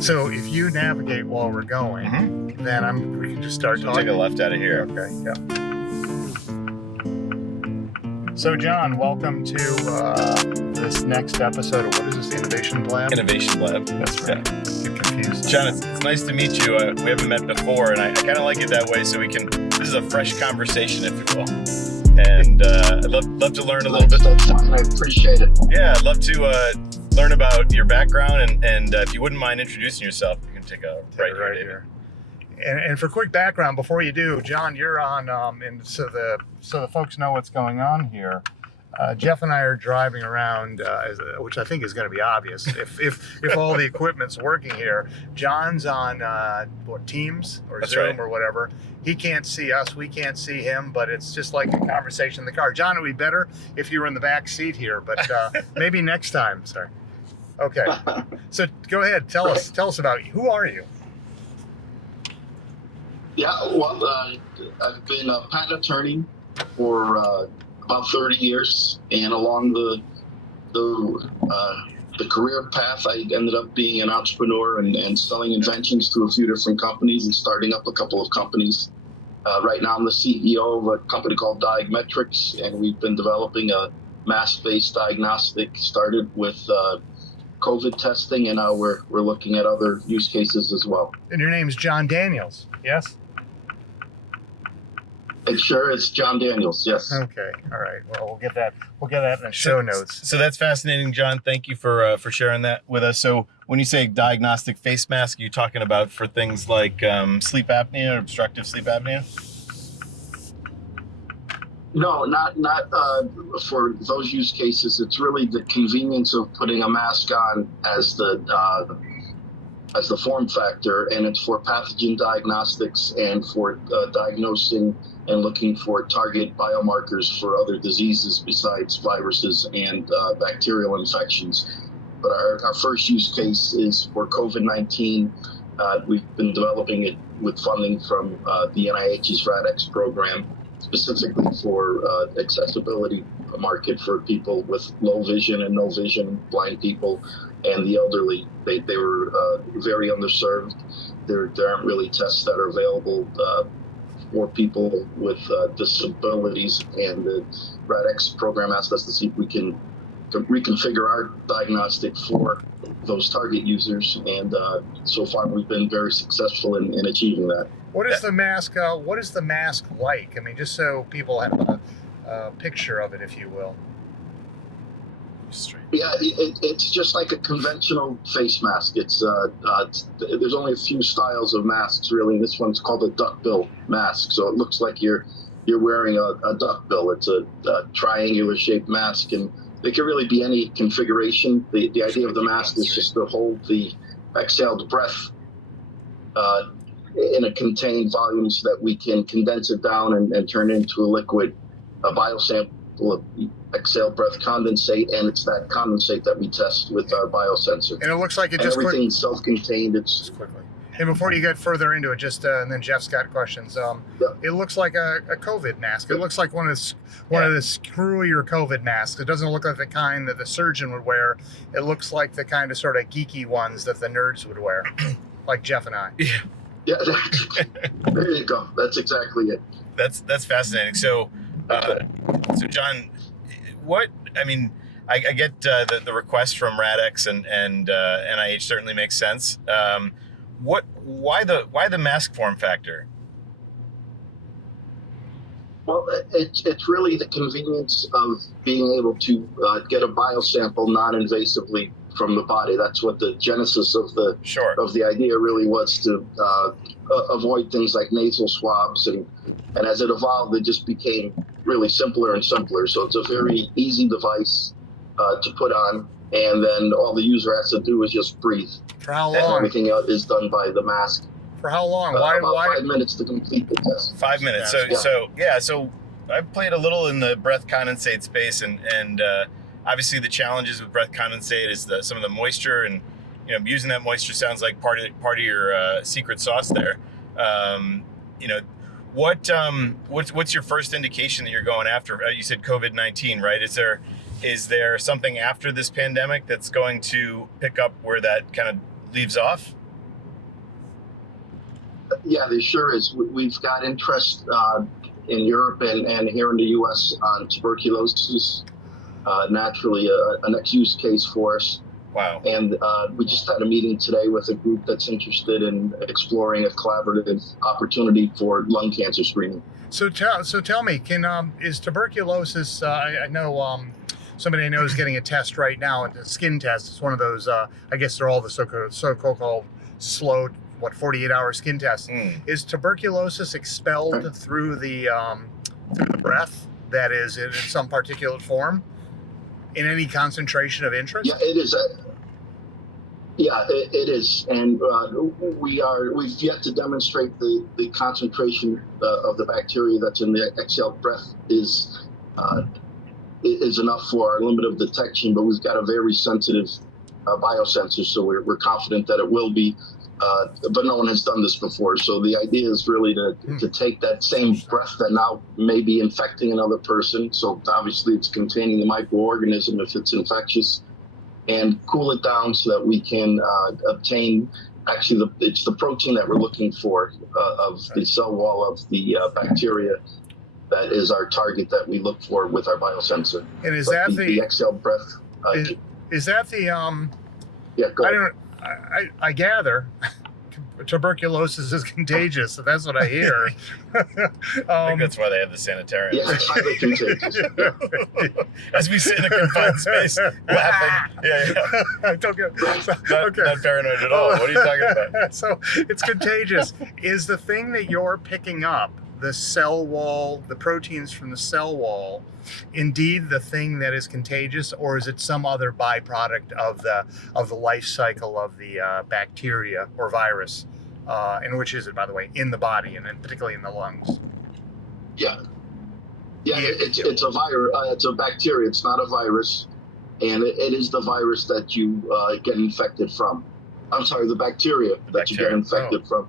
So if you navigate while we're going, then we can just start talking. Take a left out of here. Okay, yeah. So John, welcome to this next episode of, what is this, the Innovation Lab? Innovation Lab. That's right. Get confused. John, it's nice to meet you. We haven't met before, and I kind of like it that way, so this is a fresh conversation, if you will. And I'd love to learn a little bit. I appreciate it. Yeah, I'd love to learn about your background, and if you wouldn't mind introducing yourself, you can take a right here. And for quick background, before you do, John, you're on, and so the folks know what's going on here. Jeff and I are driving around, which I think is going to be obvious if all the equipment's working here. John's on Teams or That's Zoom right. or whatever. He can't see us, we can't see him, but it's just like a conversation in the car. John, it would be better if you were in the back seat here, but maybe next time. Sorry. Okay. So go ahead, tell us about you. Who are you? Yeah, well, I've been a patent attorney for about 30 years, and along the career path, I ended up being an entrepreneur and selling inventions to a few different companies and starting up a couple of companies. Right now, I'm the CEO of a company called Gigantopithecus, and we've been developing a mass-based diagnostic. Started with COVID testing, and now we're looking at other use cases as well. And your name's John Daniels, yes? It sure is John Daniels, yes. Okay, all right. Well, we'll get that in the show notes. So that's fascinating, John. Thank you for sharing that with us. So when you say diagnostic face mask, you're talking about for things like sleep apnea or obstructive sleep apnea? No, not for those use cases. It's really the convenience of putting a mask on as the form factor, and it's for pathogen diagnostics and for diagnosing and looking for target biomarkers for other diseases besides viruses and bacterial infections. But our first use case is for COVID-19. We've been developing it with funding from the NIH's RADx program, specifically for accessibility market for people with low vision and no vision, blind people, and the elderly. They were very underserved. There aren't really tests that are available for people with disabilities, and the RADx program asked us to see if we can reconfigure our diagnostic for those target users, and so far we've been very successful in achieving that. What is the mask? What is the mask like? I mean, just so people have a picture of it, if you will. Yeah, it's just like a conventional face mask. It's there's only a few styles of masks, really. This one's called a duckbill mask, so it looks like you're wearing a duckbill. It's a triangular shaped mask, and it can really be any configuration. The idea of the mask is just to hold the exhaled breath in a contained volume so that we can condense it down and turn it into a liquid, a biosample of exhaled breath condensate, and it's that condensate that we test with our biosensor. And it looks like it and everything's self-contained. It's quickly. And before you get further into it, just and then Jeff's got questions. It looks like a COVID mask. It looks like one of the screwier COVID masks. It doesn't look like the kind that the surgeon would wear. It looks like the kind of sort of geeky ones that the nerds would wear, like Jeff and I. Yeah. There you go. That's exactly it. That's fascinating. So, so John, I get the request from RADx and NIH certainly makes sense. Why the mask form factor? Well, it's really the convenience of being able to get a biosample non-invasively from the body. That's what the genesis of the idea really was, to avoid things like nasal swabs, and as it evolved, it just became really simpler and simpler. So it's a very easy device to put on, and then all the user has to do is just breathe. For how And long? everything else is done by the mask. For how long? About 5 minutes to complete the test. 5 minutes. So I've played a little in the breath condensate space, and obviously the challenges with breath condensate is some of the moisture, and using that moisture sounds like part of your secret sauce there. What's your first indication that you're going after? You said COVID-19, right? Is there something after this pandemic that's going to pick up where that kind of leaves off? Yeah, there sure is. We've got interest in Europe and here in the U.S. on tuberculosis. Naturally, a next use case for us. Wow. And we just had a meeting today with a group that's interested in exploring a collaborative opportunity for lung cancer screening. So tell me, is tuberculosis? I know somebody I know is getting a test right now, a skin test. It's one of those. I guess they're all the so-called slow, 48-hour skin tests. Is tuberculosis expelled through the breath? That is, in some particulate form, in any concentration of interest? Yeah, it is. It is, and we've yet to demonstrate the concentration of the bacteria that's in the exhaled breath is enough for our limit of detection. But we've got a very sensitive biosensor, so we're confident that it will be. But no one has done this before, so the idea is really to take that same breath that now may be infecting another person. So obviously, it's containing the microorganism if it's infectious, and cool it down so that we can obtain it's the protein that we're looking for of the cell wall of the bacteria that is our target that we look for with our biosensor. And is but that the exhaled breath? Is that the Yeah, go ahead. I don't. I gather tuberculosis is contagious. So that's what I hear. I think that's why they have the sanitarium. Yeah, it's highly contagious. As we sit in a confined space, laughing. Yeah. Don't get Not paranoid at all. What are you talking about? So it's contagious. Is the thing that you're picking up, the cell wall, the proteins from the cell wall, indeed the thing that is contagious, or is it some other byproduct of the life cycle of the bacteria or virus? And which is it, by the way, in the body and particularly in the lungs? Yeah, it's a virus. It's a bacteria. It's not a virus, and it is the virus that you get infected from. I'm sorry, the bacteria that you get infected from.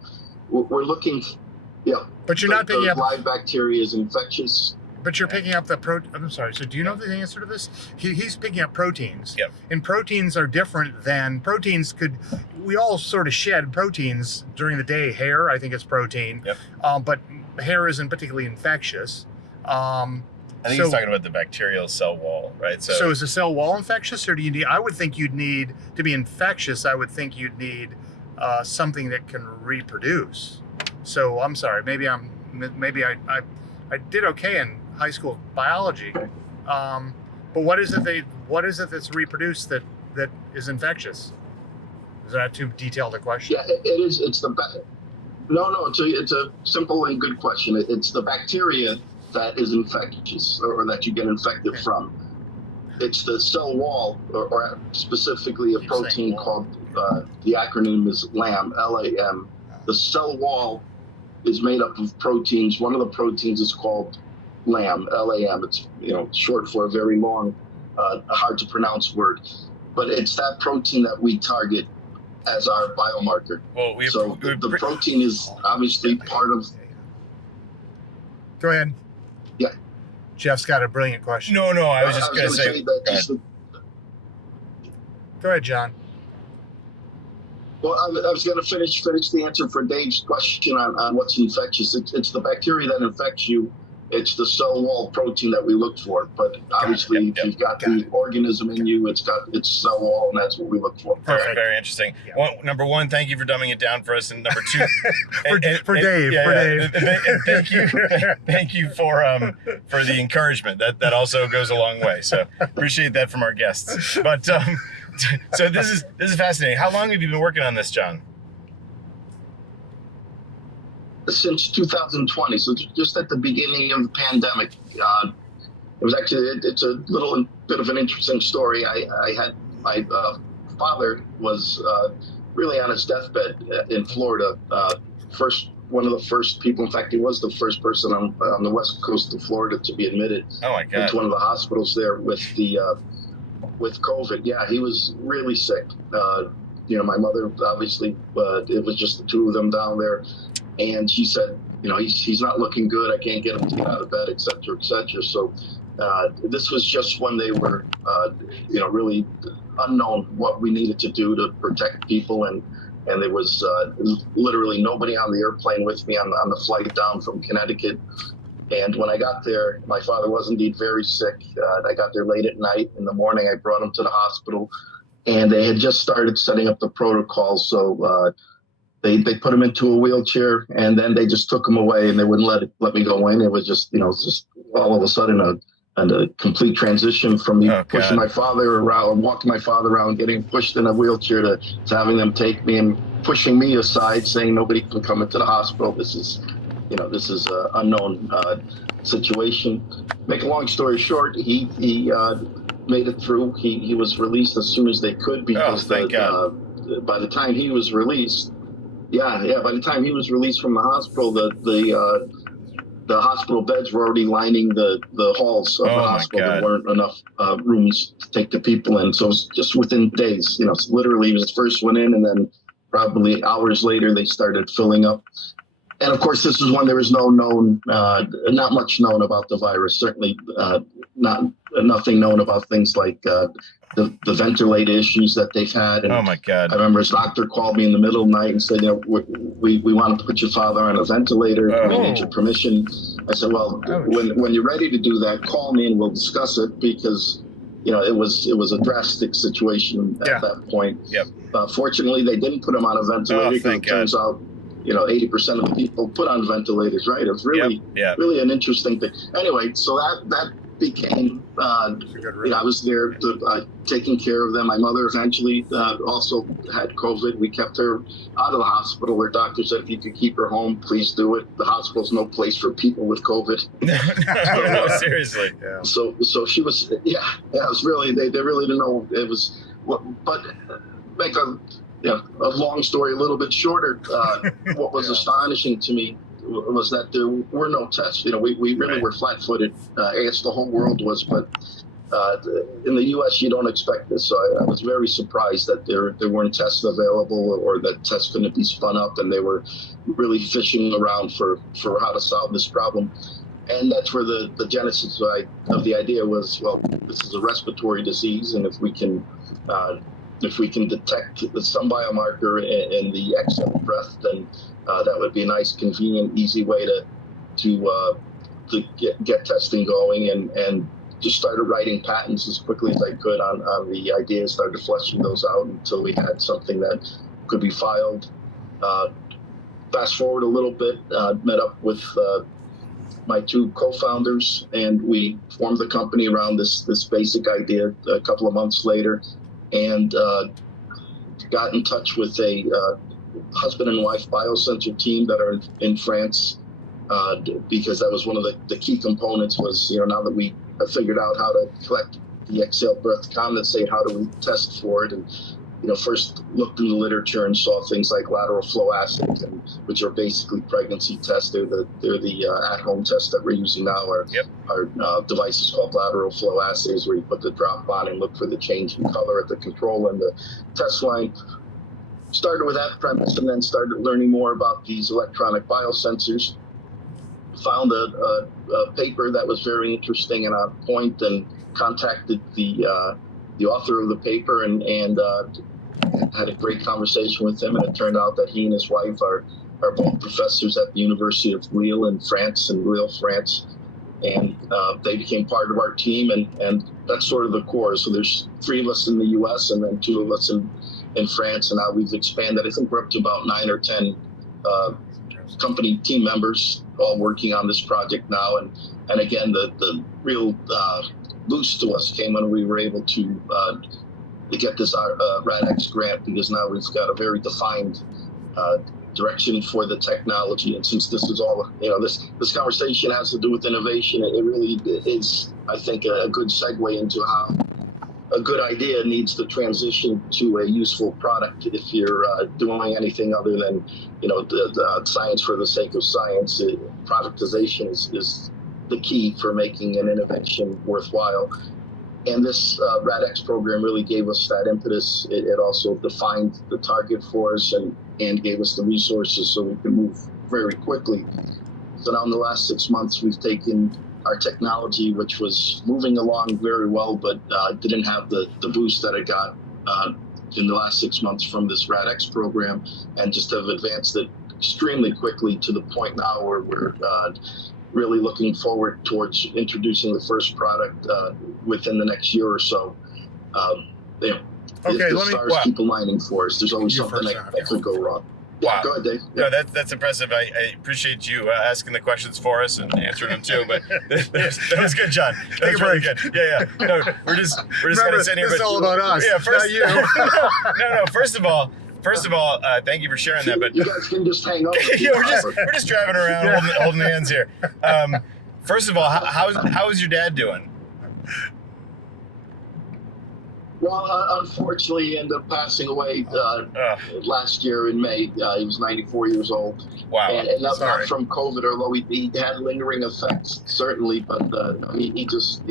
We're looking. Yeah. But you're not picking up live bacteria is infectious. But you're picking up I'm sorry. So do you know the answer to this? He's picking up proteins. Yep. And proteins are different than proteins. We all sort of shed proteins during the day. Hair, I think it's protein. Yep. But hair isn't particularly infectious. I think he's talking about the bacterial cell wall, right? So is the cell wall infectious, or do you need? I would think you'd need to be infectious. I would think you'd need something that can reproduce. So I'm sorry. Maybe I did okay in high school biology, but what is it that's reproduced that is infectious? Is that too detailed a question? Yeah, it is. It's it's a simple and good question. It's the bacteria that is infectious or that you get infected from. It's the cell wall, or specifically a protein called the acronym is LAM, LAM. The cell wall is made up of proteins. One of the proteins is called LAM, LAM. It's short for a very long, hard to pronounce word, but it's that protein that we target as our biomarker. Well, the protein is obviously part of. Go ahead. Yeah. Jeff's got a brilliant question. No, I was just going to say. Go ahead, John. Well, I was going to finish the answer for Dave's question on what's infectious. It's the bacteria that infects you. It's the cell wall protein that we look for. But obviously, if you've got the organism in you, it's got its cell wall, and that's what we look for. Perfect. Very interesting. Yeah. Number one, thank you for dumbing it down for us. And number two, for Dave. Thank you for the encouragement. That also goes a long way. So appreciate that from our guests. But so this is fascinating. How long have you been working on this, John? Since 2020, so just at the beginning of the pandemic. It was actually, it's a little bit of an interesting story. I had my father was really on his deathbed in Florida. One of the first people, in fact, he was the first person on the west coast of Florida to be admitted into one of the hospitals there with COVID. Yeah, he was really sick. My mother, obviously, it was just the two of them down there. And she said, he's not looking good. I can't get him to get out of bed, et cetera, et cetera. So this was just when they were, really unknown what we needed to do to protect people and and there was literally nobody on the airplane with me on the flight down from Connecticut. And when I got there, my father was indeed very sick. I got there late at night. In the morning, I brought him to the hospital, and they had just started setting up the protocol. So they put him into a wheelchair, and then they just took him away, and they wouldn't let me go in. It was just, just all of a sudden a complete transition from me pushing my father around, walking my father around, getting pushed in a wheelchair to having them take me and pushing me aside, saying nobody can come into the hospital. This is an unknown situation. Make a long story short, he made it through. He was released as soon as they could because by the time he was released, by the time he was released from the hospital, the hospital beds were already lining the halls of the hospital. There weren't enough rooms to take the people in. So it was just within days, literally he was the first one in, and then probably hours later they started filling up. And of course, this is when there was not much known about the virus. Certainly, nothing known about things like the ventilator issues that they've had. And oh my God! I remember his doctor called me in the middle of the night and said, we want to put your father on a ventilator. We need your permission. I said, well, when you're ready to do that, call me and we'll discuss it, because it was a drastic situation at that point. Yep. Fortunately, they didn't put him on a ventilator, because it turns out 80% of the people put on ventilators, right? It was really an interesting thing. Anyway, so that became, I was there taking care of them. My mother eventually also had COVID. We kept her out of the hospital. Her doctor said, if you could keep her home, please do it. The hospital's no place for people with COVID. No, seriously. Yeah. So she was, it was really, they really didn't know it was, but make a long story a little bit shorter. What was astonishing to me was that there were no tests. We really were flat-footed. I guess the whole world was, but in the U.S. you don't expect this. So I was very surprised that there weren't tests available, or that tests couldn't be spun up, and they were really fishing around for how to solve this problem. And that's where the genesis of the idea was, well, this is a respiratory disease, and if we can detect some biomarker in the exhale breath, then that would be a nice, convenient, easy way to get testing going, and just started writing patents as quickly as I could on the idea, started fleshing those out until we had something that could be filed. Fast forward a little bit, met up with my two co-founders, and we formed the company around this basic idea a couple of months later, and got in touch with a husband and wife biosensor team that are in France, because that was one of the key components was, now that we have figured out how to collect the exhaled breath condensate, how do we test for it? And first looked in the literature and saw things like lateral flow assays, which are basically pregnancy tests. They're the at-home tests that we're using now. Our device is called lateral flow assays, where you put the drop on and look for the change in color at the control and the test line. Started with that premise, and then started learning more about these electronic biosensors. Found a paper that was very interesting and on point, and contacted the author of the paper and had a great conversation with him. And it turned out that he and his wife are both professors at the University of Lille in France, and they became part of our team, and that's sort of the core. So there's 3 of us in the U.S. and then 2 of us in France, and now we've expanded. I think we're up to about 9 or 10 company team members all working on this project now. And again, the real boost to us came when we were able to get this RADx grant, because now we've got a very defined direction for the technology. And since this is all, this conversation has to do with innovation, it really is, I think, a good segue into how a good idea needs to transition to a useful product. If you're doing anything other than, the science for the sake of science, productization is the key for making an innovation worthwhile. And this RADx program really gave us that impetus. It also defined the target for us and gave us the resources so we can move very quickly. So now in the last 6 months, we've taken our technology, which was moving along very well, but didn't have the boost that it got in the last 6 months from this RADx program, and just have advanced it extremely quickly to the point now where we're really looking forward towards introducing the first product within the next year or so. You know, Okay, the stars keep aligning for us. There's always something that could go wrong. Wow. Go ahead, Dave. No, that's impressive. I appreciate you asking the questions for us and answering them too. But that was good, John. That was really good. Yeah. No, we're just gonna sit here. It's all about us. Yeah, first, not you. no. First of all, thank you for sharing that. But you guys can just hang up. Yeah, we're just driving around holding hands here. First of all, how is your dad doing? Well, unfortunately, he ended up passing away last year in May. He was 94 years old. Wow. And not from COVID, although he had lingering effects, certainly. But he just,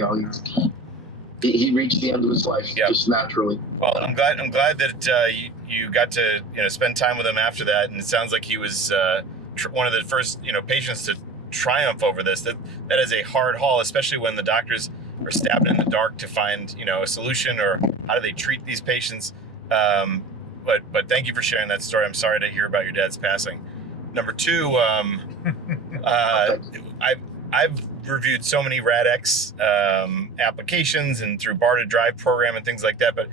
he reached the end of his life just naturally. Well, I'm glad that you got to spend time with him after that, and it sounds like he was one of the first patients to triumph over this. That is a hard haul, especially when the doctors are stabbing in the dark to find a solution, or how do they treat these patients. But thank you for sharing that story. I'm sorry to hear about your dad's passing. Number two, I've reviewed so many RADx applications and through Bar to Drive program and things like that, but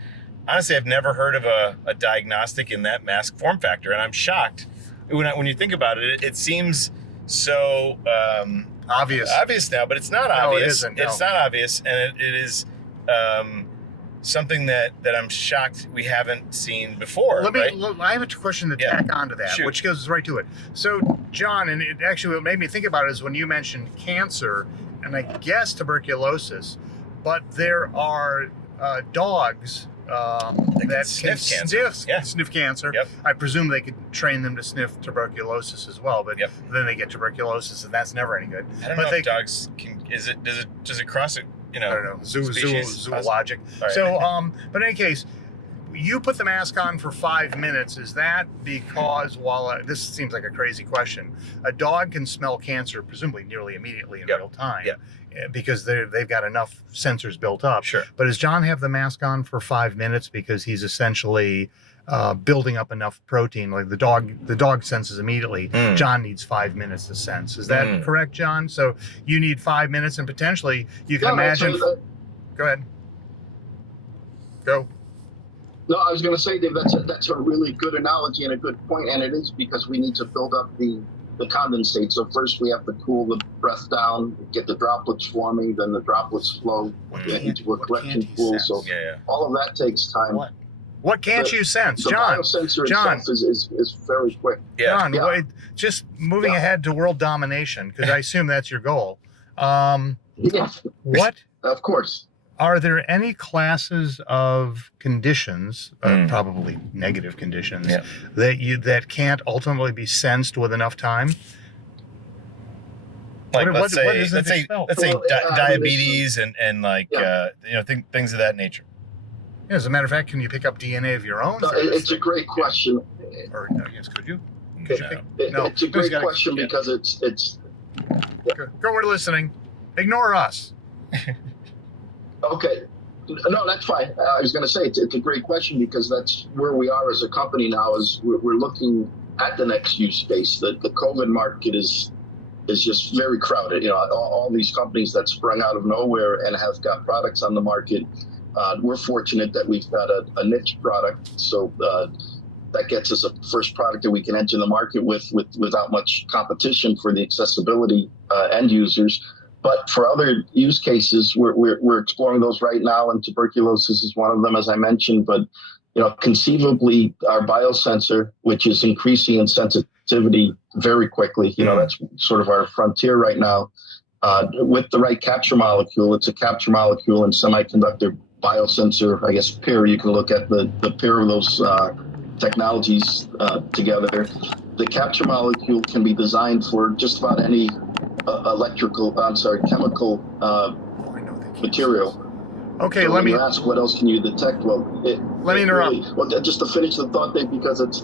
honestly, I've never heard of a diagnostic in that mask form factor, and I'm shocked when you think about it. It seems so obvious now, but it's not obvious. It isn't, no. It's not obvious, and it is something that I'm shocked we haven't seen before. I have a question to tack onto that, which goes right to it. So, John, and it actually what made me think about it is when you mentioned cancer, and I guess tuberculosis, but there are dogs that can sniff cancer. Yep. I presume they could train them to sniff tuberculosis as well, but then they get tuberculosis, and that's never any good. I don't know if dogs can. Does it cross it? I don't know. Zoologic. Right. So, but in any case, you put the mask on for 5 minutes. Is that because this seems like a crazy question, a dog can smell cancer presumably nearly immediately in real time? Because they've got enough sensors built up. Sure. But does John have the mask on for 5 minutes because he's essentially building up enough protein? Like the dog senses immediately. John needs 5 minutes to sense. Is that correct, John? So you need 5 minutes, and potentially you can imagine. Go ahead. Go. No, I was going to say, Dave, that's a really good analogy and a good point, and it is because we need to build up the condensate. So first we have to cool the breath down, get the droplets forming, then the droplets flow into a collection pool. So all of that takes time. What can't you sense, the John? Biosensor John itself is very quick. John, just moving ahead to world domination, because I assume that's your goal. What? Of course. Are there any classes of conditions, probably negative conditions, that can't ultimately be sensed with enough time? Like let's say diabetes and things of that nature. Yeah, as a matter of fact, can you pick up DNA of your own? It's a great question. Or yes, could you? It's a great question because it's. Go, we're listening. Ignore us. Okay. No, that's fine. I was going to say it's a great question because that's where we are as a company now. Is we're looking at the next use case. The COVID market is just very crowded. All these companies that sprung out of nowhere and have got products on the market. We're fortunate that we've got a niche product, so that gets us a first product that we can enter the market without much competition for the accessibility end users. But for other use cases, we're exploring those right now, and tuberculosis is one of them, as I mentioned. But conceivably, our biosensor, which is increasing in sensitivity very quickly, that's sort of our frontier right now. With the right capture molecule, it's a capture molecule and semiconductor biosensor, I guess, pair. You can look at the pair of those technologies together. The capture molecule can be designed for just about any chemical material. Okay, so let me ask what else can you detect. Well, let me interrupt. Really, just to finish the thought, Dave, because it's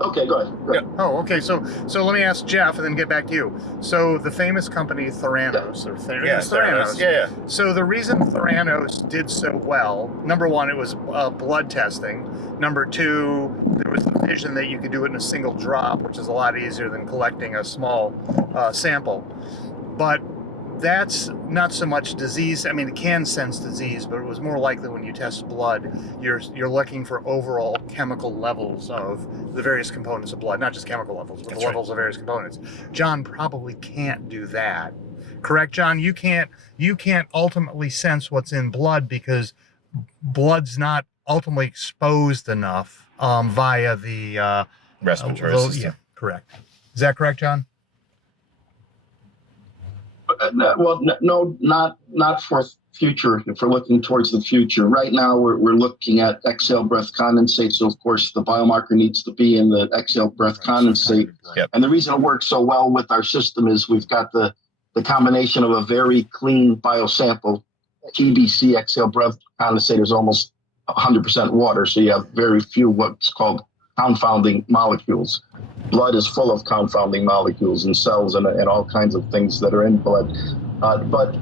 Okay, go ahead. Go ahead. Oh, okay. So let me ask Jeff, and then get back to you. So the famous company Theranos, Theranos. Yeah. So the reason Theranos did so well, number one, it was blood testing. Number two, there was the vision that you could do it in a single drop, which is a lot easier than collecting a small sample. But that's not so much disease. I mean, it can sense disease, but it was more likely when you test blood, you're looking for overall chemical levels of the various components of blood, not just chemical levels, but the levels of various components. John probably can't do that. Correct, John? You can't ultimately sense what's in blood because blood's not ultimately exposed enough via the Respiratory system. Yeah, correct. Is that correct, John? Well, no, not for future. If we're looking towards the future, right now we're looking at exhale breath condensate. So of course the biomarker needs to be in the exhale breath condensate. Yep. And the reason it works so well with our system is we've got the combination of a very clean biosample. TBC exhale breath condensate is almost 100% water, so you have very few what's called confounding molecules. Blood is full of confounding molecules and cells and all kinds of things that are in blood. But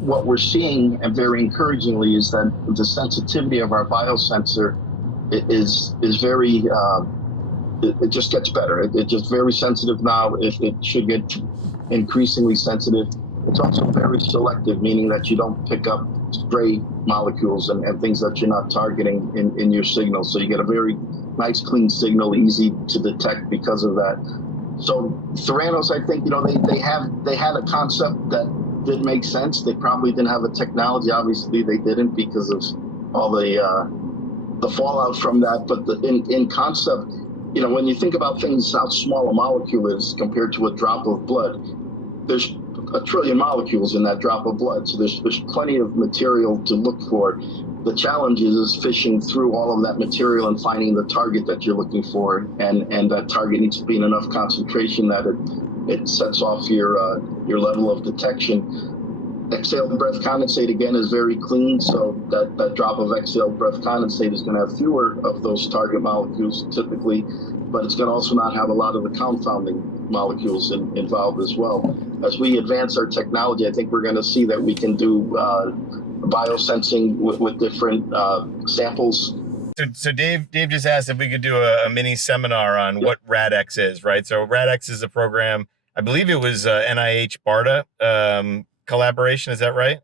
what we're seeing, and very encouragingly, is that the sensitivity of our biosensor is very, it just gets better. It's just very sensitive now. It should get increasingly sensitive. It's also very selective, meaning that you don't pick up stray molecules and things that you're not targeting in your signal. So you get a very nice, clean signal, easy to detect because of that. So Theranos, I think, they had a concept that did make sense. They probably didn't have a technology. Obviously, they didn't because of all the fallout from that. But in concept, when you think about things, how small a molecule is compared to a drop of blood, there's a trillion molecules in that drop of blood. So there's plenty of material to look for. The challenge is fishing through all of that material and finding the target that you're looking for, and that target needs to be in enough concentration that it sets off your level of detection. Exhaled breath condensate, again, is very clean, so that drop of exhaled breath condensate is going to have fewer of those target molecules typically, but it's going to also not have a lot of the confounding molecules involved as well. As we advance our technology, I think we're going to see that we can do biosensing with different samples. So Dave just asked if we could do a mini seminar on what RADx is, right? So RADx is a program, I believe it was NIH BARDA collaboration. Is that right?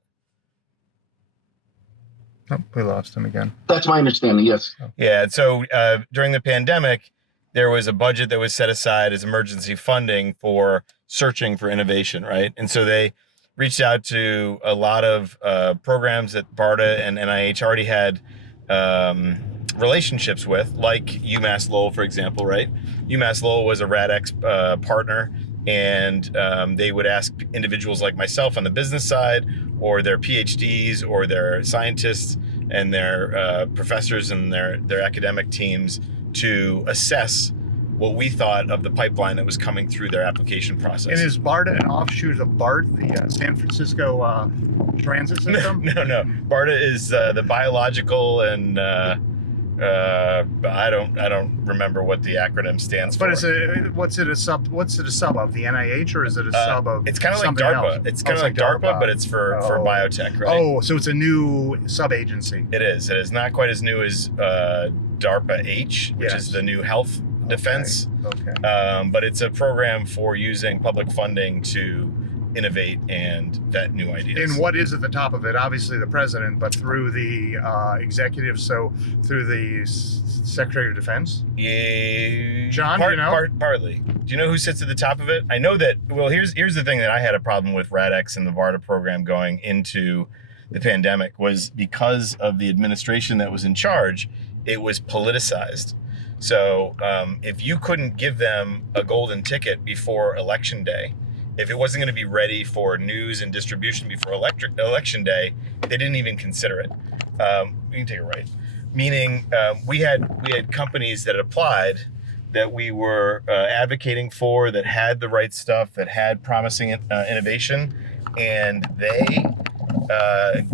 Oh, we lost him again. That's my understanding, yes. Yeah, so during the pandemic, there was a budget that was set aside as emergency funding for searching for innovation, right? And so they reached out to a lot of programs that BARDA and NIH already had relationships with, like UMass Lowell, for example, right? UMass Lowell was a RADx partner, and they would ask individuals like myself on the business side, or their PhDs, or their scientists and their professors and their academic teams to assess what we thought of the pipeline that was coming through their application process. And is BARDA an offshoot of BART, the San Francisco transit system? No. BARDA is the biological and I don't remember what the acronym stands for. But what's it a sub of? The NIH, or is it a sub of? It's kind of like something DARPA. else? It's kind of like DARPA, but it's for biotech, right? Oh, so it's a new sub agency. It is. It is not quite as new as DARPA H, which is the new health defense. Okay. But it's a program for using public funding to innovate and vet new ideas. And what is at the top of it? Obviously the president, but through the executive, so through the Secretary of Defense? Yeah, John, partly. Do you know who sits at the top of it? I know that, well, here's the thing that I had a problem with RADx and the BARDA program going into the pandemic was because of the administration that was in charge, it was politicized. So if you couldn't give them a golden ticket before Election Day, if it wasn't going to be ready for news and distribution before Election Day, they didn't even consider it. You can take it right. Meaning we had companies that applied that we were advocating for, that had the right stuff, that had promising innovation, and they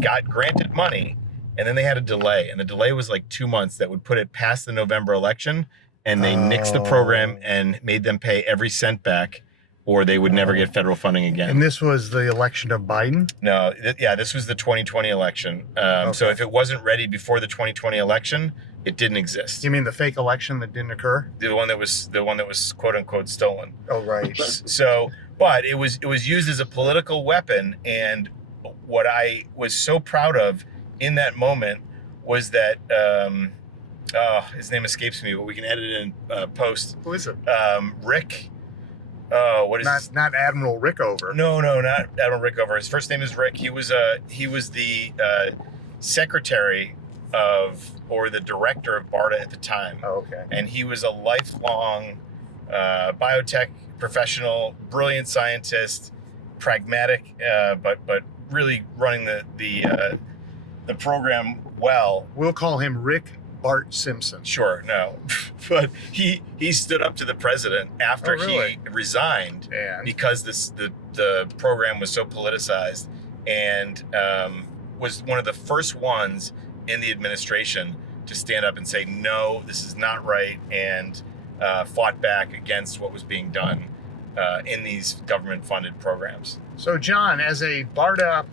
got granted money. And then they had a delay, and the delay was like 2 months that would put it past the November election, and they nixed the program and made them pay every cent back, or they would never get federal funding again. And this was the election of Biden? No, this was the 2020 election. So if it wasn't ready before the 2020 election, it didn't exist. You mean the fake election that didn't occur? The one that was quote unquote stolen. Oh, right. So, but it was used as a political weapon, and what I was so proud of in that moment was that his name escapes me, but we can edit it in post. Who is it? Rick. What is not Admiral Rickover? No, not Admiral Rickover. His first name is Rick. He was the secretary or the director of BARDA at the time. Oh, okay. And he was a lifelong biotech professional, brilliant scientist, pragmatic, but really running the program well. We'll call him Rick Bart Simpson. Sure, no. But he stood up to the president after he resigned because the program was so politicized, and was one of the first ones in the administration to stand up and say, no, this is not right, and fought back against what was being done in these government-funded programs. So, John, as a BARDA,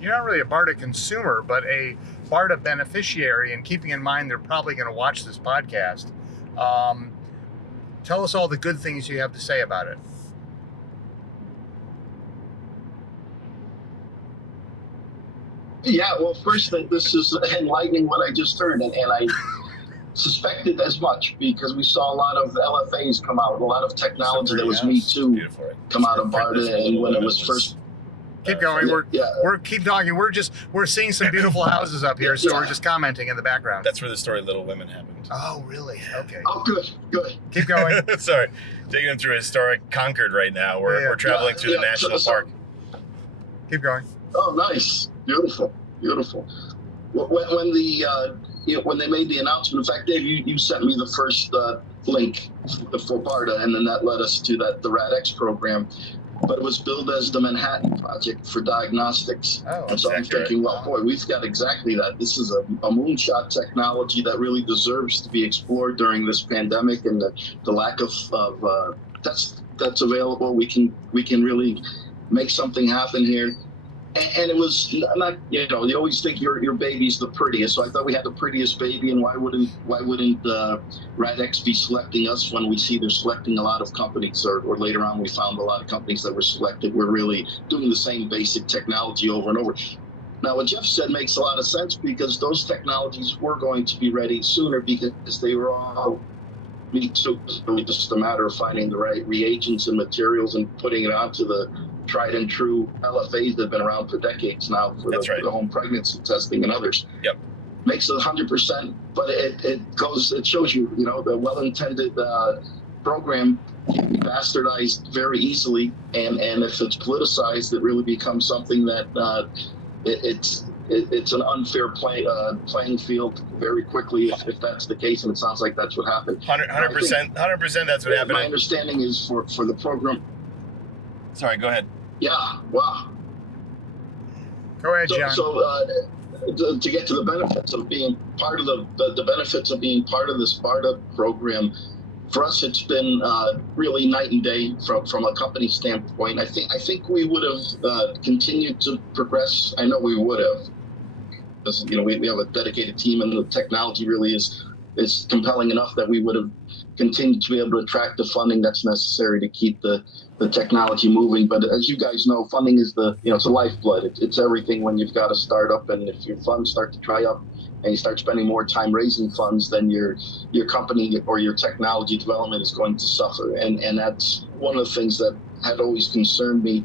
you're not really a BARDA consumer, but a BARDA beneficiary, and keeping in mind they're probably going to watch this podcast, tell us all the good things you have to say about it. Yeah, well, first, this is enlightening what I just heard, and I suspected as much because we saw a lot of LFAs come out, a lot of technology that was Me Too come out of BARDA, and when it was first. Keep going. We're keep talking. We're seeing some beautiful houses up here, so we're just commenting in the background. That's where the story Little Women happened. Oh, really? Okay. Oh, good. Keep going. Sorry, taking them through historic Concord right now. We're traveling through the national park. Keep going. Oh, nice, beautiful. When they made the announcement, in fact, Dave, you sent me the first link for BARDA, and then that led us to the RADx program. But it was billed as the Manhattan Project for Diagnostics. Oh, and so I'm thinking, well, boy, we've got exactly that. This is a moonshot technology that really deserves to be explored during this pandemic, and the lack of that's available. We can really make something happen here. And it was not, you always think your baby's the prettiest. So I thought we had the prettiest baby, and why wouldn't RADx be selecting us when we see they're selecting a lot of companies, or later on we found a lot of companies that were selected were really doing the same basic technology over and over. Now, what Jeff said makes a lot of sense, because those technologies were going to be ready sooner because they were all Me Too. It's really just a matter of finding the right reagents and materials and putting it onto the tried and true LFAs that have been around for decades now for the home pregnancy testing and others. Yep. Makes it 100%, but it shows you, the well-intended program can be bastardized very easily, and if it's politicized, it really becomes something that it's an unfair playing field very quickly if that's the case, and it sounds like that's what happened. 100%, that's what happened. My understanding is for the program. Sorry, go ahead. Yeah, wow. Go ahead, John. So to get to the benefits of being part of the benefits of being part of this BARDA program, for us it's been really night and day from a company standpoint. I think we would have continued to progress. I know we would have, because we have a dedicated team, and the technology really is compelling enough that we would have continued to be able to attract the funding that's necessary to keep the technology moving. But as you guys know, funding is it's a lifeblood. It's everything when you've got a startup, and if your funds start to dry up and you start spending more time raising funds, then your company or your technology development is going to suffer. And that's one of the things that had always concerned me.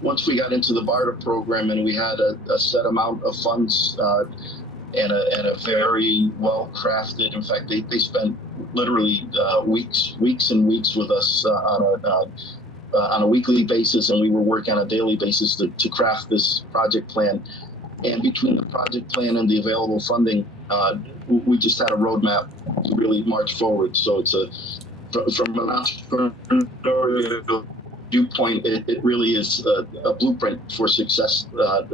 Once we got into the BARDA program and we had a set amount of funds and a very well-crafted, in fact, they spent literally weeks and weeks with us on a weekly basis, and we were working on a daily basis to craft this project plan. And between the project plan and the available funding, we just had a roadmap to really march forward. So it's from an entrepreneurial viewpoint, it really is a blueprint for success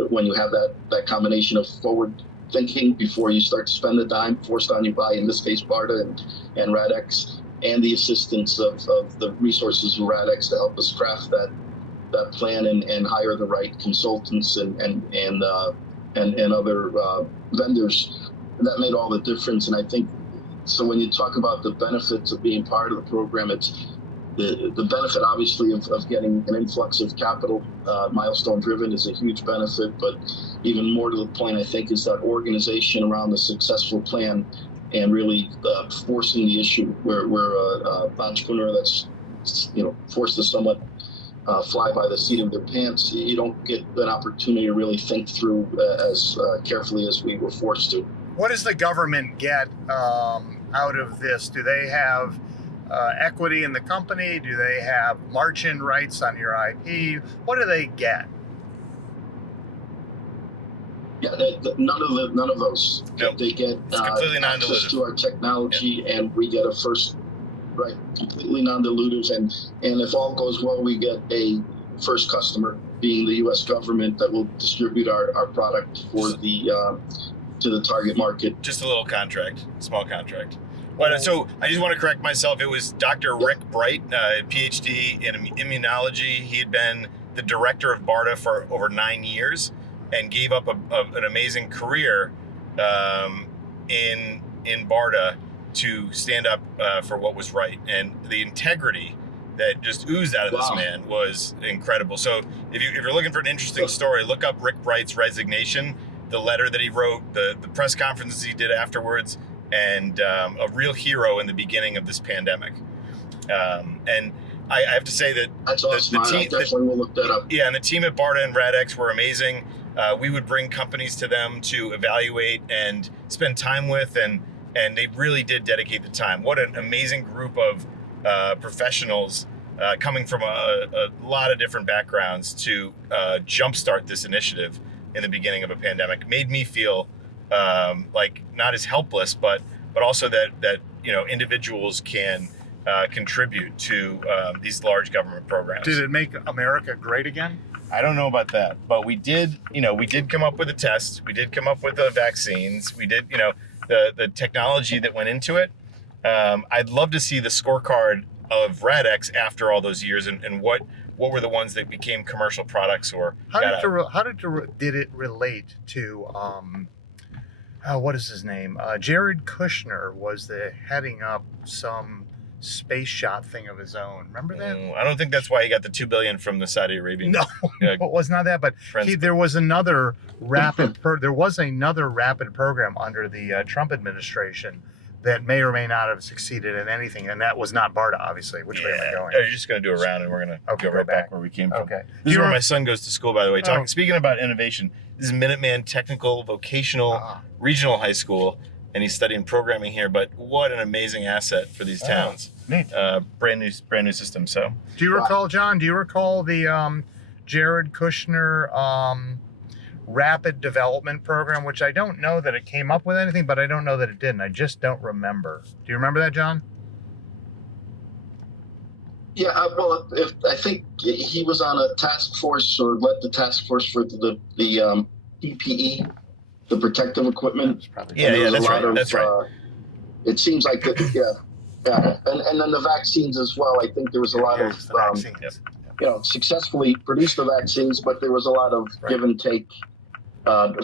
when you have that combination of forward thinking before you start to spend a dime forced on you by, in this case, BARDA and RADx, and the assistance of the resources of RADx to help us craft that plan and hire the right consultants and other vendors. That made all the difference. And I think, so when you talk about the benefits of being part of the program, it's the benefit, obviously, of getting an influx of capital, milestone driven, is a huge benefit. But even more to the point, I think, is that organization around the successful plan and really forcing the issue where an entrepreneur that's forced to somewhat fly by the seat of their pants. You don't get an opportunity to really think through as carefully as we were forced to. What does the government get out of this? Do they have equity in the company? Do they have march-in rights on your IP? What do they get? Yeah, none of those. Nope. They get completely access to our technology, and we get a first right, completely non-dilutive, and if all goes well, we get a first customer, being the U.S. government, that will distribute our product for the to the target market. Just a little contract, small contract. But so I just want to correct myself. It was Dr. Rick Bright, PhD in immunology. He had been the director of BARDA for over 9 years and gave up an amazing career in BARDA to stand up for what was right. And the integrity that just oozed out of this man was incredible. So if you're looking for an interesting story, look up Rick Bright's resignation, the letter that he wrote, the press conferences he did afterwards, and a real hero in the beginning of this pandemic. And I have to say that that's awesome. I definitely will look that up. Yeah, and the team at BARDA and RADx were amazing. We would bring companies to them to evaluate and spend time with, and they really did dedicate the time. What an amazing group of professionals coming from a lot of different backgrounds to jumpstart this initiative in the beginning of a pandemic. Made me feel like not as helpless, but also that individuals can contribute to these large government programs. Did it make America great again? I don't know about that, but we did come up with a test. We did come up with the vaccines. We did, the technology that went into it. I'd love to see the scorecard of RADx after all those years, and what were the ones that became commercial products or did it relate to what is his name? Jared Kushner was heading up some space shot thing of his own. Remember that? I don't think that's why he got the $2 billion from the Saudi Arabian. No, it was not that. But there was another rapid program under the Trump administration that may or may not have succeeded in anything, and that was not BARDA, obviously. Which way am I going? You're just going to do a round, and we're going to go right back where we came from. Okay. This is where my son goes to school, by the way. Speaking about innovation, this is Minuteman Technical Vocational Regional High School, and he's studying programming here. But what an amazing asset for these towns! Neat. Brand new system. So, do you recall, John? Do you recall the Jared Kushner rapid development program? Which I don't know that it came up with anything, but I don't know that it didn't. I just don't remember. Do you remember that, John? Yeah, I think he was on a task force, or led the task force for the PPE, the protective equipment. That's right. It seems like and then the vaccines as well. I think there was a lot of successfully produced the vaccines, but there was a lot of give and take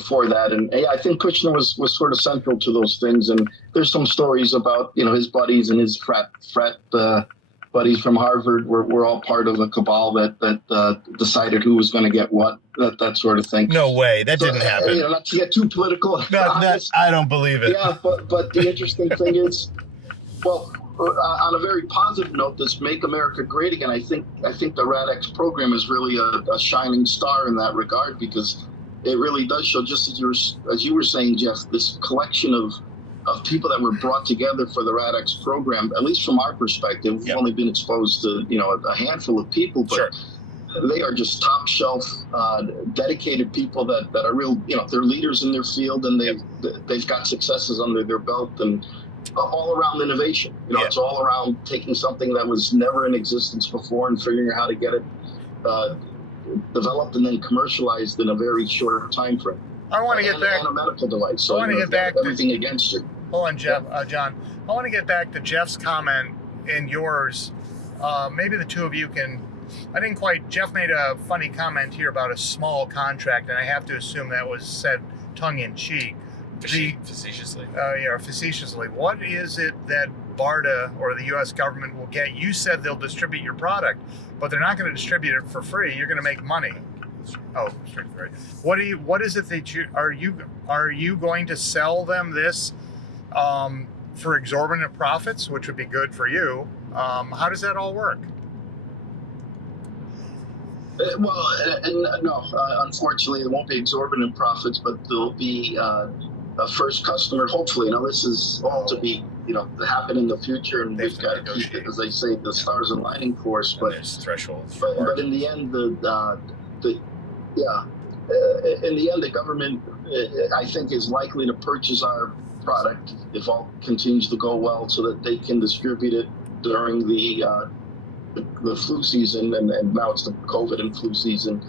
for that. And I think Kushner was sort of central to those things. And there's some stories about his buddies and his frat buddies from Harvard were all part of a cabal that decided who was going to get what, that sort of thing. No way, that didn't happen. Not to get too political. I don't believe it. Yeah, but the interesting thing is, on a very positive note, this Make America Great Again, I think the RADx program is really a shining star in that regard, because it really does show, just as you were saying, Jeff, this collection of people that were brought together for the RADx program. At least from our perspective, we've only been exposed to a handful of people, but they are just top shelf, dedicated people that are real. They're leaders in their field, and they've got successes under their belt, and all around innovation. It's all around taking something that was never in existence before and figuring out how to get it developed and then commercialized in a very short time frame. I want to get back on a medical device. So I want to get back everything against it. Hold on, Jeff, John. I want to get back to Jeff's comment and yours, maybe the two of you can. I didn't quite. Jeff made a funny comment here about a small contract, and I have to assume that was said tongue in cheek. Facetiously. Facetiously. What is it that BARDA or the U.S. government will get? You said they'll distribute your product, but they're not going to distribute it for free. You're going to make money. Oh, straight through. What is it that are you going to sell them this for exorbitant profits, which would be good for you? How does that all work? Well, no, unfortunately, there won't be exorbitant profits, but there'll be a first customer. Hopefully, this is all to be, happen in the future, and we've got to keep it, as they say, the stars aligning for us. But there's thresholds. But in the end, in the end, the government, I think, is likely to purchase our product if all continues to go well, so that they can distribute it during the flu season, and now it's the COVID and flu season,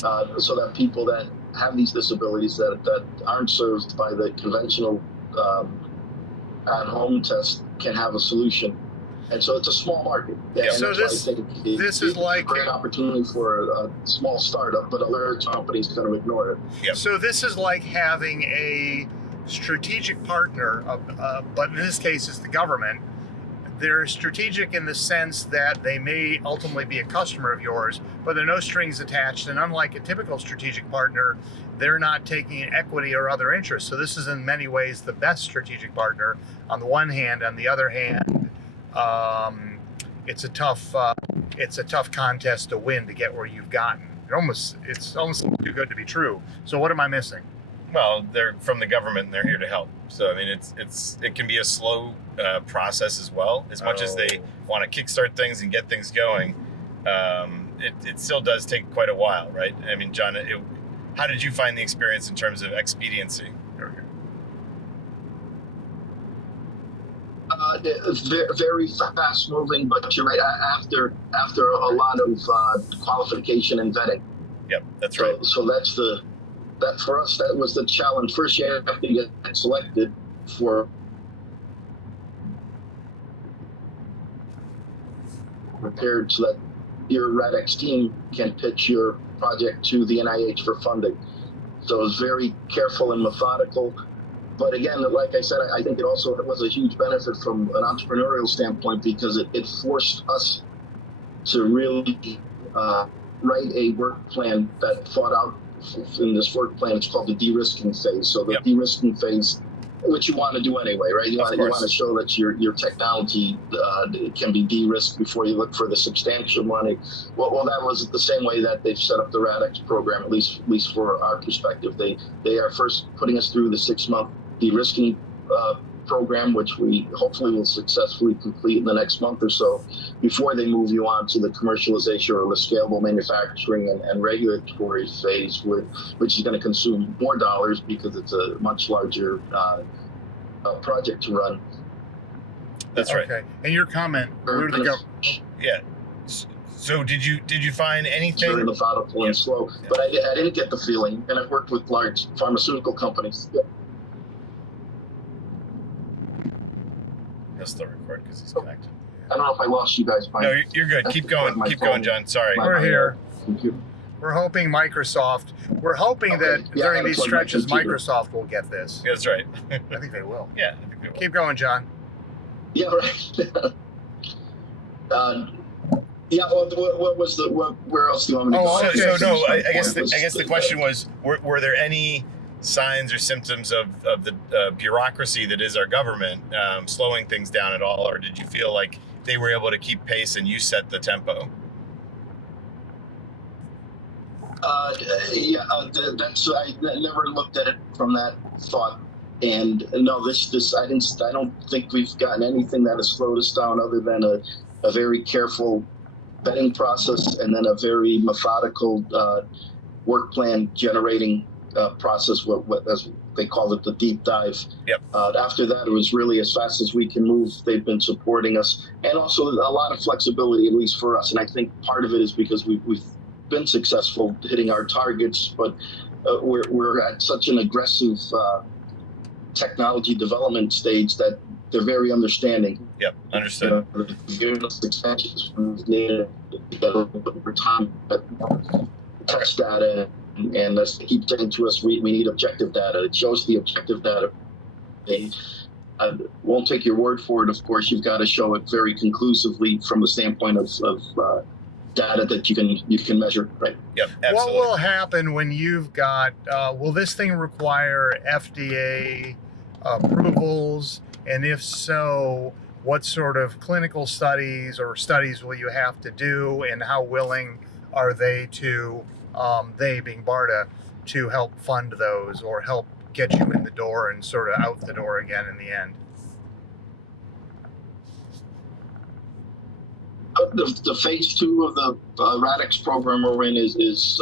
so that people that have these disabilities that aren't served by the conventional at-home test can have a solution. And so it's a small market. Yeah, and so this is like a great opportunity for a small startup, but a large company is going to ignore it. Yep. So this is like having a strategic partner, but in this case it's the government. They're strategic in the sense that they may ultimately be a customer of yours, but there are no strings attached. And unlike a typical strategic partner, they're not taking equity or other interests. So this is in many ways the best strategic partner on the one hand. On the other hand, it's a tough contest to win to get where you've gotten. It's almost too good to be true. So what am I missing? Well, they're from the government and they're here to help. So I mean, it can be a slow process as well. As much as they want to kickstart things and get things going, it still does take quite a while, right? I mean, John, how did you find the experience in terms of expediency? Very fast moving, but you're right. After a lot of qualification and vetting. Yep, that's right. So that for us, that was the challenge. First, you have to get selected for prepared so that your RADX team can pitch your project to the NIH for funding. So it was very careful and methodical. But again, like I said, I think it also was a huge benefit from an entrepreneurial standpoint, because it forced us to really write a work plan that thought out. In this work plan, it's called the de-risking phase. So the de-risking phase, which you want to do anyway, right? You want to show that your technology can be de-risked before you look for the substantial money. Well, that was the same way that they've set up the RADX program, at least for our perspective. They are first putting us through the 6-month de-risking program, which we hopefully will successfully complete in the next month or so, before they move you on to the commercialization or the scalable manufacturing and regulatory phase, which is going to consume more dollars because it's a much larger project to run. That's right. Okay. And your comment, where did it go? Yeah. So did you find anything? Very methodical and slow, but I didn't get the feeling, and I've worked with large pharmaceutical companies. He'll still record because he's connected. I don't know if I lost you guys. No, you're good. Keep going. Keep going, John. Sorry. We're here. Computer. We're hoping Microsoft. We're hoping that during these stretches, Microsoft will get this. Yeah, that's right. I think they will. Yeah, I think they will. Keep going, John. Yeah, right. What was where else do you want me to go? Okay. So I guess the question was, were there any signs or symptoms of the bureaucracy that is our government slowing things down at all, or did you feel like they were able to keep pace and you set the tempo? That's I never looked at it from that thought, and no, this I don't think we've gotten anything that has slowed us down other than a very careful vetting process, and then a very methodical work plan generating process, what as they call it, the deep dive. Yep. After that, it was really as fast as we can move. They've been supporting us, and also a lot of flexibility, at least for us. And I think part of it is because we've been successful hitting our targets, but we're at such an aggressive technology development stage that they're very understanding. Yep, understood. The extensions from data over time, test data, and they keep saying to us, we need objective data. It shows the objective data. They won't take your word for it, of course. You've got to show it very conclusively from the standpoint of data that you can measure, right? Yep, absolutely. What will happen when you've got, will this thing require FDA approvals? And if so, what sort of clinical studies or studies will you have to do, and how willing are they to, they being BARDA, to help fund those or help get you in the door and sort of out the door again in the end? The phase 2 of the RADx program we're in is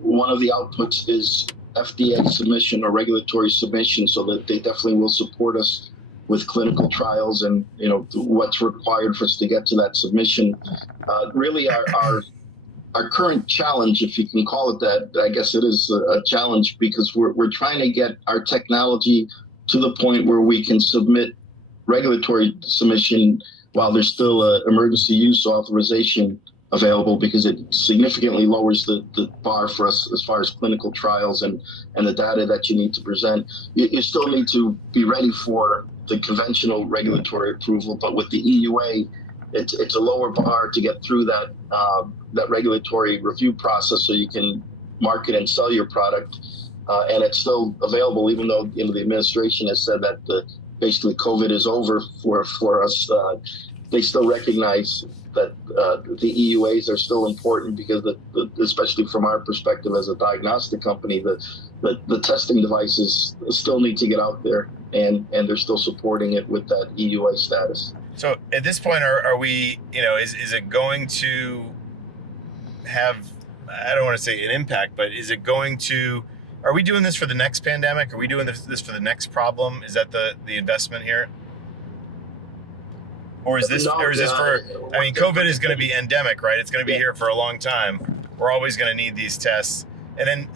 one of the outputs is FDA submission or regulatory submission, so that they definitely will support us with clinical trials and what's required for us to get to that submission. Really, our current challenge, if you can call it that, I guess it is a challenge, because we're trying to get our technology to the point where we can submit regulatory submission while there's still an emergency use authorization available, because it significantly lowers the bar for us as far as clinical trials and the data that you need to present. You still need to be ready for the conventional regulatory approval, but with the EUA, it's a lower bar to get through that regulatory review process, so you can market and sell your product, and it's still available, even though the administration has said that basically COVID is over for us. They still recognize that the EUAs are still important, because especially from our perspective as a diagnostic company, the testing devices still need to get out there, and they're still supporting it with that EUA status. So at this point, are we, is it going to have, I don't want to say an impact, but is it going to, are we doing this for the next pandemic? Are we doing this for the next problem? Is that the investment here? Or is this, No, for, I mean, COVID is going to be endemic, right? It's going to be here for a long time. We're always going to need these tests. And then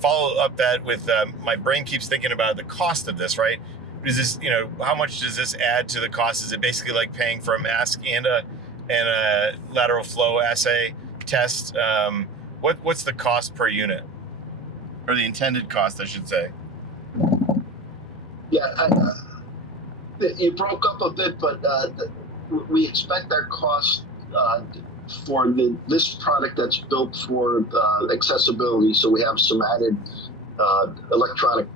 follow up that with, my brain keeps thinking about the cost of this, right? Is this, how much does this add to the cost? Is it basically like paying for a mask and a lateral flow assay test? What's the cost per unit? Or the intended cost, I should say. Yeah, it broke up a bit, but we expect our cost for this product that's built for accessibility. So we have some added electronic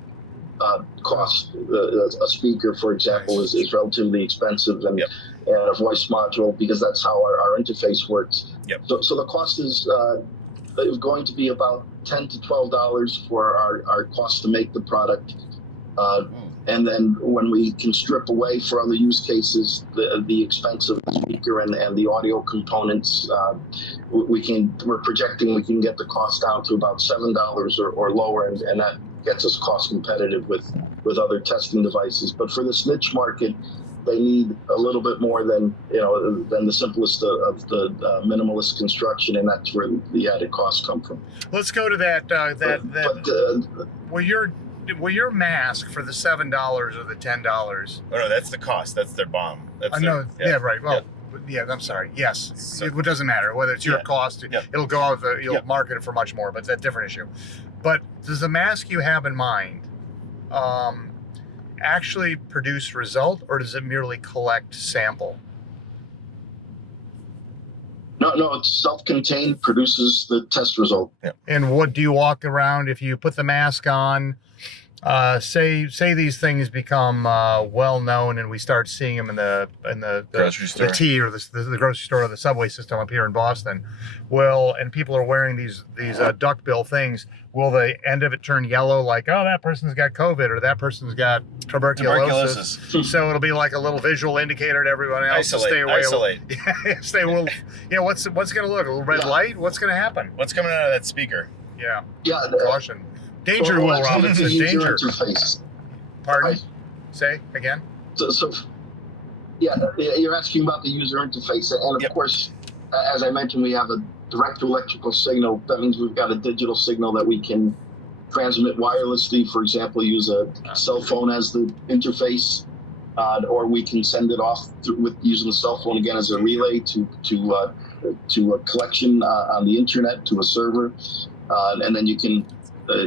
cost. A speaker, for example, is relatively expensive, and a voice module, because that's how our interface works. Yep. So the cost is going to be about $10 to $12 for our cost to make the product. And then when we can strip away for other use cases the expense of the speaker and the audio components, we're projecting we can get the cost down to about $7 or lower, and that gets us cost competitive with other testing devices. But for this niche market, they need a little bit more than the simplest of the minimalist construction, and that's where the added costs come from. Let's go to Will your mask for the $7 or the $10? Oh no, that's the cost. That's their BOM. That's right. Well, I'm sorry. Yes, so, it doesn't matter whether it's your cost. It'll go out. You'll market it for much more, but that's a different issue. But does the mask you have in mind actually produce result, or does it merely collect sample? No, it's self-contained, produces the test result. Yeah. And what do you walk around if you put the mask on? Say these things become well known, and we start seeing them in the grocery store, the tea or the grocery store or the subway system up here in Boston. And people are wearing these duckbill things. Will the end of it turn yellow, like, oh, that person's got COVID or that person's got tuberculosis? So it'll be like a little visual indicator to everyone else to stay away. Isolate. Stay well. What's going to look? A little red light? What's going to happen? What's coming out of that speaker? Yeah. Caution. Danger, Will Robinson. Danger. Interface. Pardon? Say again. So, you're asking about the user interface, and of course, as I mentioned, we have a direct electrical signal. That means we've got a digital signal that we can transmit wirelessly. For example, use a cell phone as the interface, or we can send it off with using the cell phone again as a relay to a collection on the internet, to a server, and then you can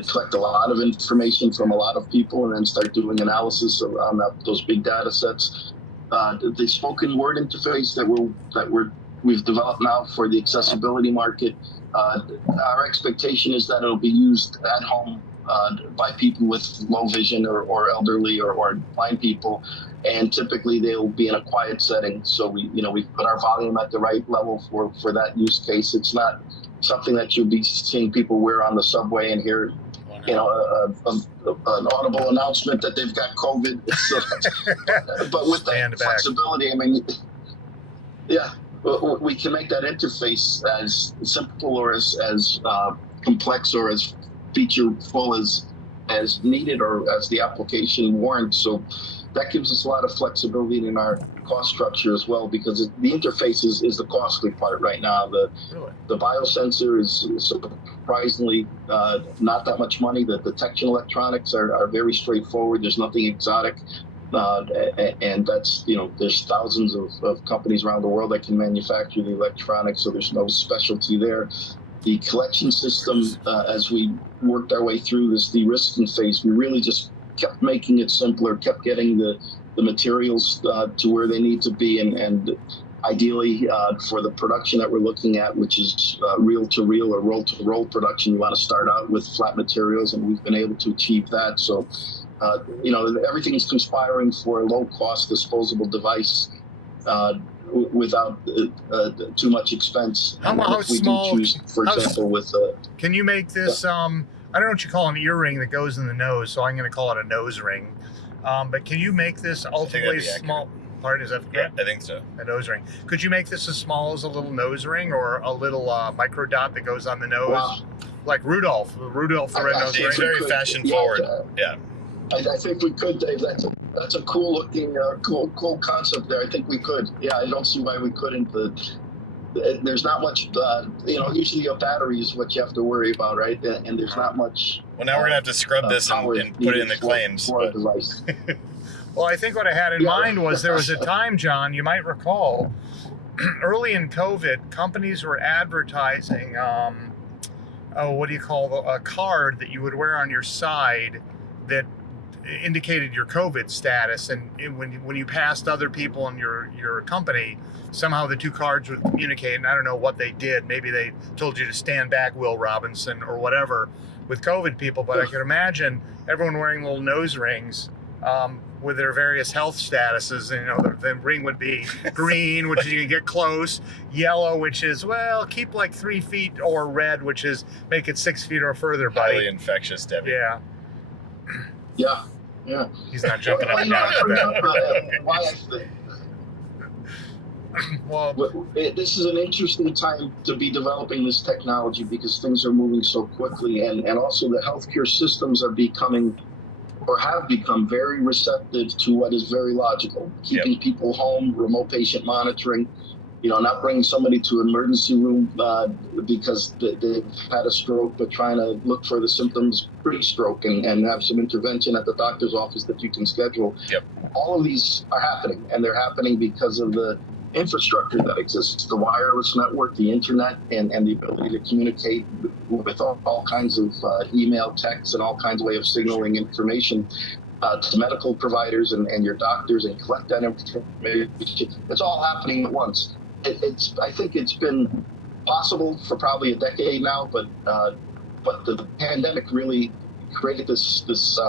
collect a lot of information from a lot of people and then start doing analysis on those big data sets. The spoken word interface that we've developed now for the accessibility market, our expectation is that it'll be used at home by people with low vision or elderly or blind people, and typically they'll be in a quiet setting. So we put our volume at the right level for that use case. It's not something that you'll be seeing people wear on the subway and hear, an audible announcement that they've got COVID. But with that flexibility, I mean, yeah, we can make that interface as simple or as complex or as featureful as needed or as the application warrants. So that gives us a lot of flexibility in our cost structure as well, because the interface is the costly part right now. The biosensor is surprisingly not that much money. The detection electronics are very straightforward. There's nothing exotic. And that's, there's thousands of companies around the world that can manufacture the electronics, so there's no specialty there. The collection system, as we worked our way through this de-risking phase, we really just kept making it simpler, kept getting the materials to where they need to be, and ideally for the production that we're looking at, which is reel-to-reel or roll-to-roll production, we want to start out with flat materials, and we've been able to achieve that. So, everything is conspiring for a low-cost disposable device without too much expense. How small? For example, with can you make this? I don't know what you call an earring that goes in the nose, so I'm going to call it a nose ring. But can you make this ultimately small? Part is that correct? Yeah, I think so. A nose ring. Could you make this as small as a little nose ring or a little micro dot that goes on the nose, like Rudolph the red-nosed ring? It's very fashion forward. Yeah. I think we could, Dave. That's a cool looking, cool concept there. I think we could. Yeah, I don't see why we couldn't. There's not much, usually a battery is what you have to worry about, right? And there's not much. Well, now we're gonna have to scrub this and put it in the claims. For a device. Well, I think what I had in mind was there was a time, John, you might recall, early in COVID, companies were advertising, a card that you would wear on your side that indicated your COVID status, and when you passed other people in your company, somehow the two cards would communicate, and I don't know what they did. Maybe they told you to stand back, Will Robinson, or whatever, with COVID people, but I could imagine everyone wearing little nose rings with their various health statuses. The ring would be green, which is you can get close, yellow, which is, well, keep like 3 feet, or red, which is make it 6 feet or further, buddy. Highly infectious, Debbie. Yeah. Yeah. He's not jumping up and down. Well, this is an interesting time to be developing this technology because things are moving so quickly, and also the healthcare systems are becoming, or have become, very receptive to what is very logical. Keeping people home, remote patient monitoring, not bringing somebody to an emergency room because they've had a stroke, but trying to look for the symptoms pre-stroke and have some intervention at the doctor's office that you can schedule. Yep. All of these are happening, and they're happening because of the infrastructure that exists, the wireless network, the internet, and the ability to communicate with all kinds of email, text, and all kinds of way of signaling information to medical providers and your doctors, and collect that information. It's all happening at once. I think it's been possible for probably a decade now, but the pandemic really created this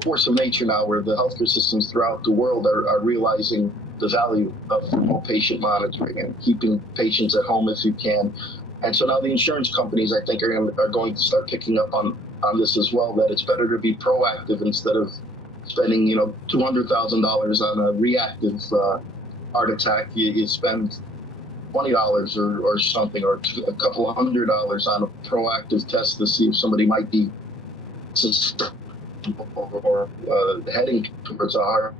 force of nature now, where the healthcare systems throughout the world are realizing the value of remote patient monitoring and keeping patients at home if you can. And so now the insurance companies, I think, are going to start picking up on this as well, that it's better to be proactive instead of spending, $200,000 on a reactive heart attack. You spend $20 or something, or a couple of $100 on a proactive test to see if somebody might be or heading towards a heart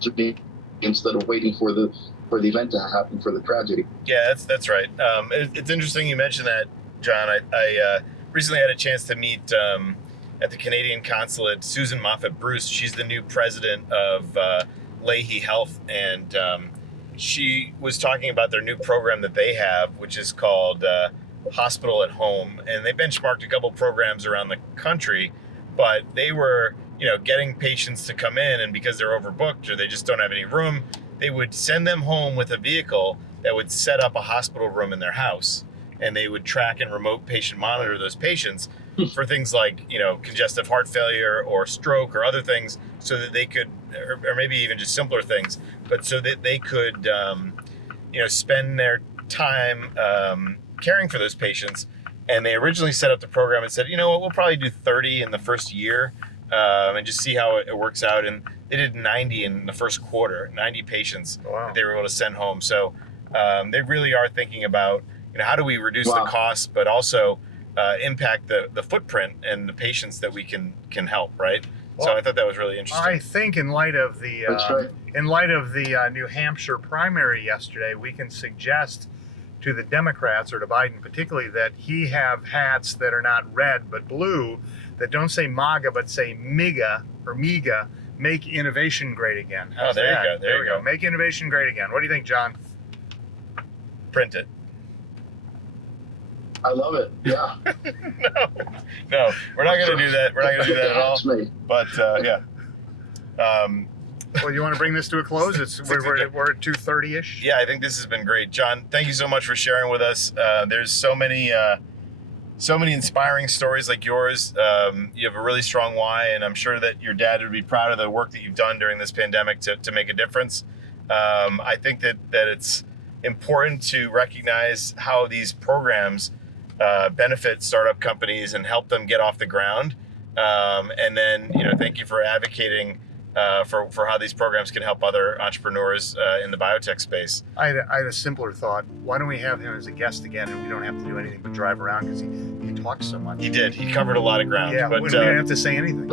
to be, instead of waiting for the event to happen, for the tragedy. Yeah, that's right. It's interesting you mentioned that, John. I recently had a chance to meet at the Canadian consulate Susan Moffat Bruce. She's the new president of Leahy Health, and she was talking about their new program that they have, which is called Hospital at Home. And they benchmarked a couple programs around the country, but they were, getting patients to come in, and because they're overbooked or they just don't have any room, they would send them home with a vehicle that would set up a hospital room in their house, and they would track and remote patient monitor those patients for things like, congestive heart failure or stroke or other things, so that they could, or maybe even just simpler things, but so that they could, spend their time caring for those patients. And they originally set up the program and said, we'll probably do 30 in the first year and just see how it works out. And they did 90 in the first quarter, 90 patients that they were able to send home. So they really are thinking about, how do we reduce the costs, but also impact the footprint and the patients that we can help, right? Well, so I thought that was really interesting. I think in light of the New Hampshire primary yesterday, we can suggest to the Democrats, or to Biden particularly, that he have hats that are not red but blue, that don't say MAGA but say MIGA or MEGA, make innovation great again. How's there that? You go. There you go. Make innovation great again. What do you think, John? Print it. I love it. Yeah. no, we're not going to do that. We're not going to do that at all. But yeah. Well, you want to bring this to a close? We're at 2:30-ish. Yeah, I think this has been great, John. Thank you so much for sharing with us. There's so many inspiring stories like yours. You have a really strong why, and I'm sure that your dad would be proud of the work that you've done during this pandemic to make a difference. I think that it's important to recognize how these programs benefit startup companies and help them get off the ground. And then, thank you for advocating for how these programs can help other entrepreneurs in the biotech space. I had a simpler thought. Why don't we have him as a guest again, and we don't have to do anything but drive around, because he talks so much. He did. He covered a lot of ground. Yeah, but we didn't have to say anything.